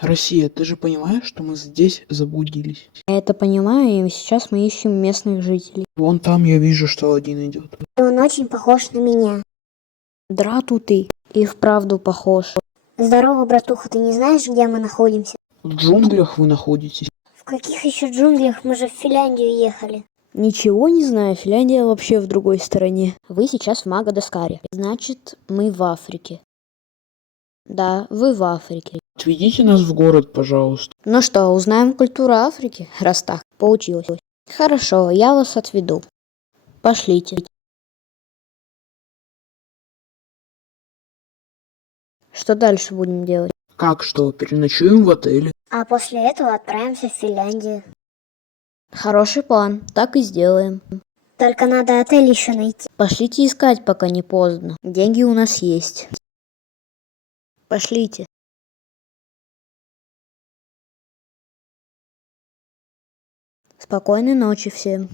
Россия, ты же понимаешь, что мы здесь заблудились? Я это понимаю, и сейчас мы ищем местных жителей. Вон там я вижу, что один идет. Он очень похож на меня. Драту ты и вправду похож. Здорово, братуха, ты не знаешь, где мы находимся? В джунглях вы находитесь. В каких еще джунглях? Мы же в Финляндию ехали. Ничего не знаю, Финляндия вообще в другой стороне. Вы сейчас в Магадаскаре. Значит, мы в Африке. Да, вы в Африке. Отведите нас в город, пожалуйста. Ну что, узнаем культуру Африки? Раз так, получилось. Хорошо, я вас отведу. Пошлите. Что дальше будем делать? Как что, переночуем в отеле? А после этого отправимся в Финляндию. Хороший план, так и сделаем. Только надо отель еще найти. Пошлите искать, пока не поздно. Деньги у нас есть. Пошлите. Спокойной ночи всем.